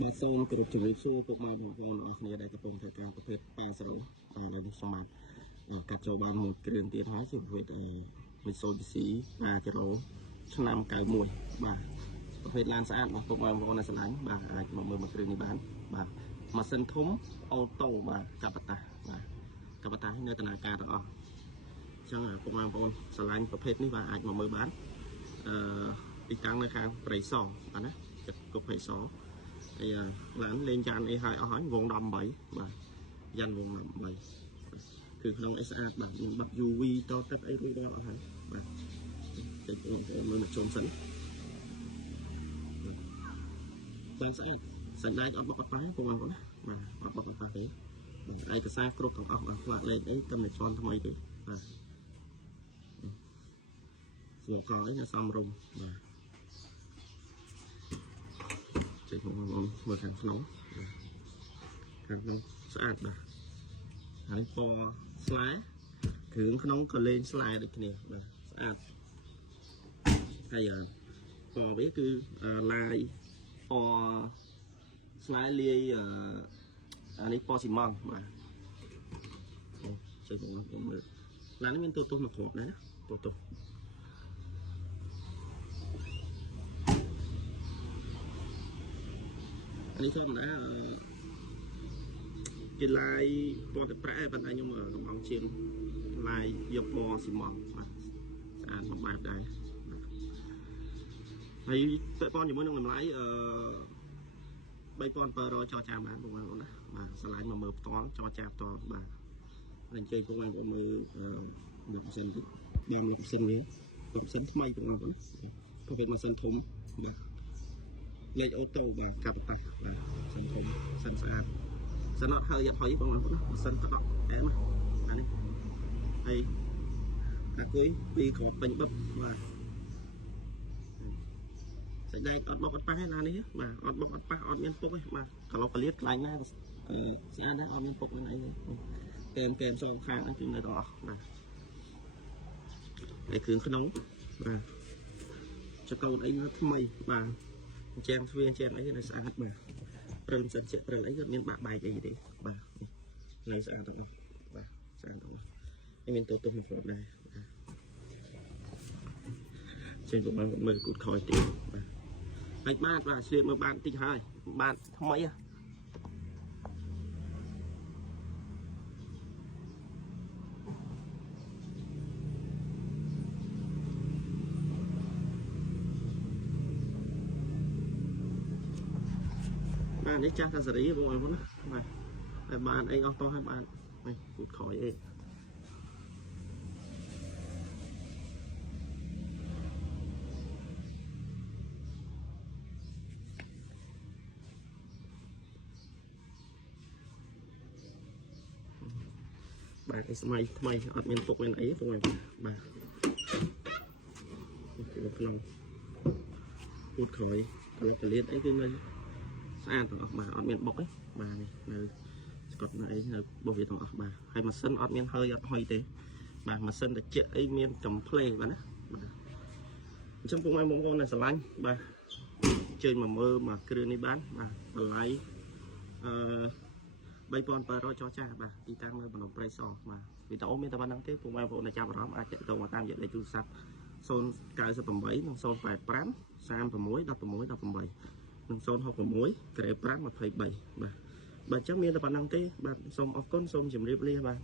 បាទសូមគោរពជំរាបសួរពុកម៉ែបងប្អូនអរគ្នាដែលកំពុងធ្វើការប្រភេទប៉ាសរ៉ូឥឡូវនេះខ្ញុំបានកាត់ចូលបានមួយគ្រឿងទៀតហើយជាប្រភេទMitsubishi Pajero ឆ្នាំ91បាទប្រភេទឡានស្អាតរបស់ពុកម៉ែបងប្អូនដែលស្រឡាញ់បាទអាចមកមើលមួយគ្រឿងនេះបានបាទម៉ាស៊ីនធំអូតូបាទកាបតាបាទកាបតានៅដំណើរការទាំងអស់អញ្ចឹងពុកម៉ែបងប្អូនស្រឡាញ់ប្រភេទនេះបាទអាចមកមើលបានទីតាំងនៅខាងព្រៃសរបាទណាចិត្តគុកព្រៃសរហើយឡានលេងចានអីហើយអស់ហើយវង18បាទយ៉ាន់វង18គឺក្នុងអីស្អាតបាទមានបាត់ UV តទឹកអីរួចរាល់អស់ហើយបាទចេញបងប្អូនមើលមកជុំសិនបានស្អាតសណ្ដែកអត់បកអត់ប៉ះបងប្អូនណាបាទអត់បកអត់ប៉ះទេបាទឯកសារគ្រប់ទាំងអស់បាទផ្លាកលេខអីតែមិនជន់ថ្មីទេបាទស្រួលកអីណាសំរុំបាទចេញបងប្អូនមើលខាងក្នុងស្អាតបាទហើយពណ៌ស្លែគ្រឿងក្នុងក៏លេងស្លែដូចគ្នាបាទស្អាតហើយពណ៌វាគឺឡាយពណ៌ស្លែលាយអានេះពណ៌ស៊ីម៉ង់បាទចេញបងប្អូនមើលឡាននេះមានទូទុះមកគ្រាប់ដែរណាទូទុះអានេះធម្មតាគេឡាយពណ៌ទឹកប្រាក់ឯប៉ុន្តែខ្ញុំកំងជាងឡាយយកពណ៌ស៊ីម៉ង់បាទស្អាតមួយបែបដែរហើយពាក់ព័ន្ធជាមួយនឹងតម្លៃ3700ចរចាបានបងប្អូនណាបាទឆ្លាញ់មកមើលផ្ទាល់ចរចាផ្ទាល់បាទហើយអញ្ជើញបងប្អូនមើលម៉ាស៊ីនតិចដើមម៉ាស៊ីនវាម៉ាស៊ីនថ្មីបងប្អូនណាប្រភេទម៉ាស៊ីនធំបាទលេខអូតូបាទកាបតាបាទសិនធំសិនស្អាតសិនអត់ហើយអត់ហើយបងប្អូនណាសិនតក់អែមអានេះហើយអាគុយពីក្របពេញបឹបបាទសៃដែកអត់បោកអត់ប៉ះទេឡាននេះបាទអត់បោកអត់ប៉ះអត់មានពុកទេបាទកឡុកកលៀតខ្លាញ់ណាស់ស្អាតដែរអត់មានពុកនឹងអីទេកែមសងខាងហ្នឹងគឺនៅទាំងអស់បាទហើយគ្រឿងក្នុងបាទចកោតអីថ្មីបាទជាងទ្វារជាងអីនៅស្អាតបាទព្រិលសិនជាព្រិលអីក៏មានបាក់បែកអីទេបាទនៅស្អាតទាំងអស់បាទស្អាតទាំងអស់ហើយមានទូទុះមួយគ្រាប់ដែរចេញទៅមើលគូតខ້ອຍទៀតបាទហើយបាទឆ្លៀតមើលបាទតិចហើយបាទថ្មីបាទនេះចាស់តាសេរីបងប្អូនណាបាទហើយបានអីអស់តោះហើយបាននេះគូតខ້ອຍអីបាទឯសម័យថ្មីអត់មានពុកមានអីបងប្អូនបាទក្នុងគូតខ້ອយកលិតកលៀតអីគឺនៅស្អាតទាំងអស់បាទអត់មានបុកទេបាទនេះនៅស្កុតនៅអីនៅរបស់វាទាំងអស់បាទហើយម៉ាស៊ីនអត់មានហើយអត់ហុយទេបាទម៉ាស៊ីនត្រជាក់អីមានចំផ្លេបាទណាបាទអញ្ចឹងពុកម៉ែបងប្អូនដែលស្រឡាញ់បាទជើញមកមើលមកគ្រឿងនេះបានបាទតម្លៃ3700ចរចាបាទទីតាំងនៅបណ្ដុំព្រៃសរបាទវីដេអូមានតែប៉ុណ្្នឹងទេពុកម៉ែបងប្អូនដែលចាប់អារម្មណ៍អាចទាក់ទងមកតាមរយៈលេខទូរស័ព្ទ098និង085 36 16 18និង066 ក្រេ5 23បាទបាទអញ្ចឹងមានតែប៉ុណ្្នឹងទេបាទសូមអរគុណសូមជម្រាបលាបាទ